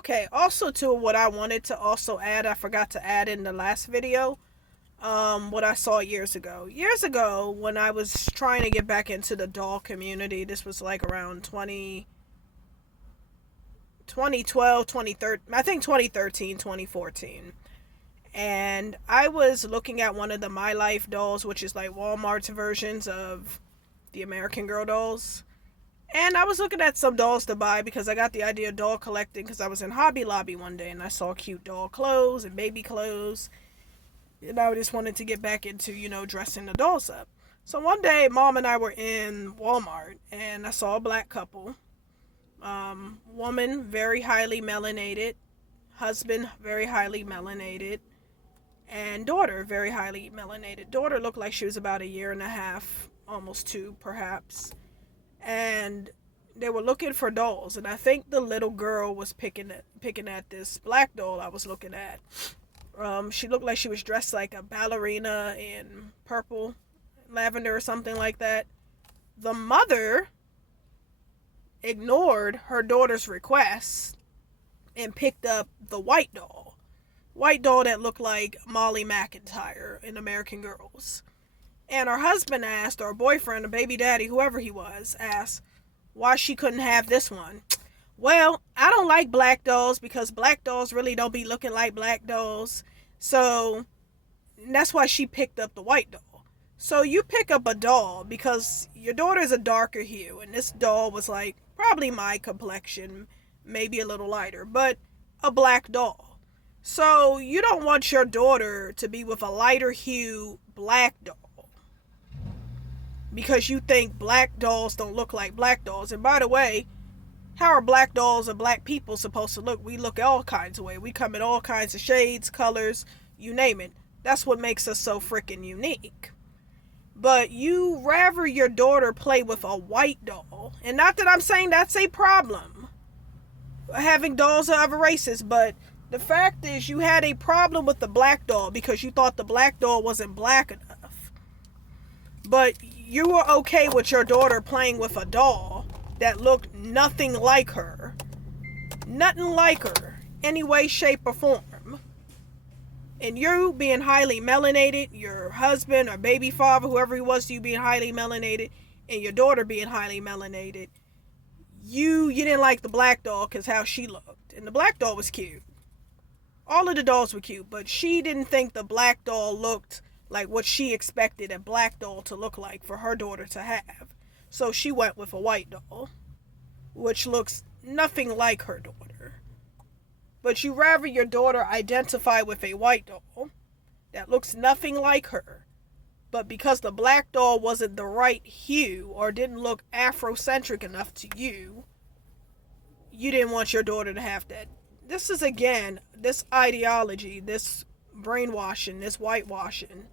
Okay, also to what I wanted to also add, I forgot to add in the last video, what I saw years ago. Years ago, when I was trying to get back into the doll community, this was like around 2012, 2013, I think 2013, 2014. And I was looking at one of the My Life dolls, which is like Walmart's versions of the American Girl dolls. And I was looking at some dolls to buy because I got the idea of doll collecting because I was in Hobby Lobby one day and I saw cute doll clothes and baby clothes. And I just wanted to get back into, dressing the dolls up. So one day, Mom and I were in Walmart and I saw a black couple. Woman, very highly melanated. Husband, very highly melanated. And daughter, very highly melanated. Daughter looked like she was about a year and a half, almost two perhaps. And they were looking for dolls, and I think the little girl was picking at this black doll I was looking at. She looked like she was dressed like a ballerina in purple, lavender, or something like that. The mother ignored her daughter's request and picked up the white doll. White doll that looked like Molly McIntyre in American Girls. And her husband asked, or boyfriend, or baby daddy, whoever he was, asked why she couldn't have this one. Well, I don't like black dolls because black dolls really don't be looking like black dolls. So that's why she picked up the white doll. So you pick up a doll because your daughter is a darker hue, and this doll was like probably my complexion, maybe a little lighter, but a black doll. So you don't want your daughter to be with a lighter hue black doll because you think black dolls don't look like black dolls. And by the way, how are black dolls and black people supposed to look? We look all kinds of ways. We come in all kinds of shades, colors, you name it. That's what makes us so freaking unique. But you rather your daughter play with a white doll. And not that I'm saying that's a problem, having dolls of other races, but the fact is you had a problem with the black doll because you thought the black doll wasn't black enough. But you were okay with your daughter playing with a doll that looked nothing like her. Nothing like her. Any way, shape, or form. And you being highly melanated, your husband or baby father, whoever he was to you, being highly melanated, and your daughter being highly melanated, you didn't like the black doll because how she looked. And the black doll was cute. All of the dolls were cute, but she didn't think the black doll looked like what she expected a black doll to look like for her daughter to have. So she went with a white doll, which looks nothing like her daughter. But you rather your daughter identify with a white doll that looks nothing like her, but because the black doll wasn't the right hue or didn't look Afrocentric enough to you, you didn't want your daughter to have that. This is, again, this ideology, this brainwashing, this whitewashing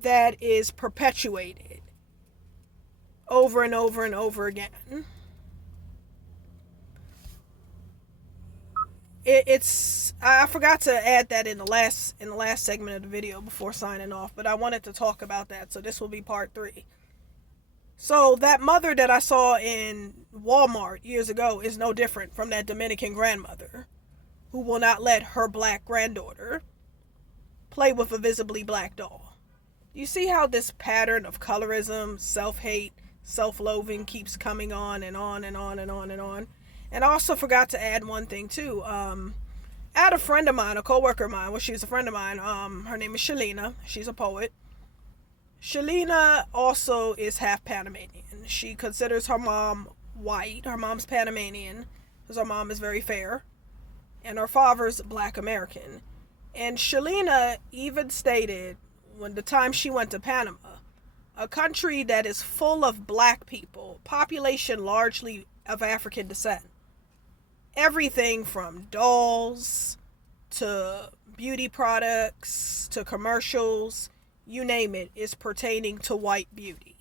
that is perpetuated over and over and over again. I forgot to add that in the last segment of the video before signing off, but I wanted to talk about that, so this will be part 3. So that mother that I saw in Walmart years ago is no different from that Dominican grandmother who will not let her black granddaughter play with a visibly black doll. You see how this pattern of colorism, self-hate, self-loathing keeps coming on and on and on and on and on. And I also forgot to add one thing too. I had a friend of mine, a co-worker of mine, well, she was a friend of mine. Her name is Shalina. She's a poet. Shalina also is half Panamanian. She considers her mom white. Her mom's Panamanian because her mom is very fair. And her father's black American. And Shalina even stated when the time she went to Panama, a country that is full of black people, population largely of African descent. Everything from dolls to beauty products to commercials, you name it, is pertaining to white beauty.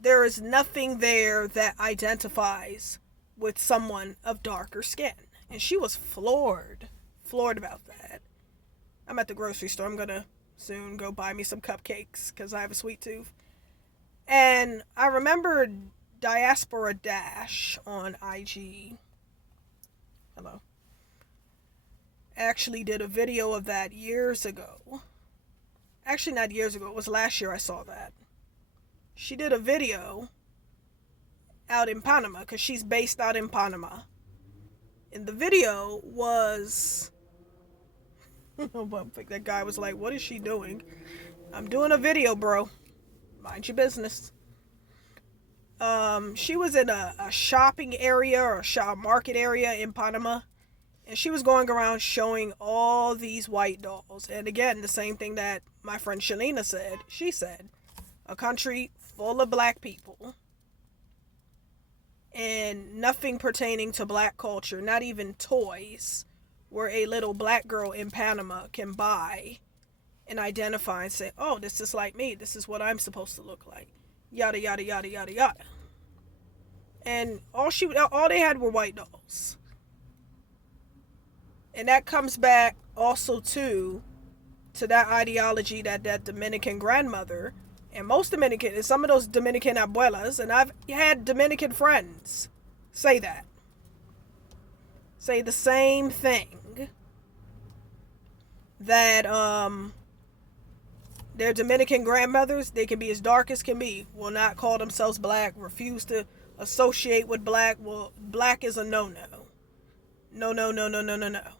There is nothing there that identifies with someone of darker skin. And she was floored about that. I'm at the grocery store. I'm going to soon go buy me some cupcakes because I have a sweet tooth. And I remember Diaspora Dash on IG. Hold actually did a video of that years ago. Actually, not years ago. It was last year I saw that. She did a video out in Panama because she's based out in Panama. And the video was... that guy was like, what is she doing? I'm doing a video, bro. Mind your business. She was in a shopping area or a market area in Panama. And she was going around showing all these white dolls. And again, the same thing that my friend Shalina said. She said, a country full of black people. And nothing pertaining to black culture, not even toys, where a little black girl in Panama can buy and identify and say, oh, this is like me. This is what I'm supposed to look like. Yada, yada, yada, yada, yada. And all they had were white dolls. And that comes back also to that ideology that Dominican grandmother, and most Dominican, and some of those Dominican abuelas, and I've had Dominican friends say that. Say the same thing. That their Dominican grandmothers, they can be as dark as can be, will not call themselves black, refuse to associate with black. Well, black is a no-no. No, no, no, no, no, no, no.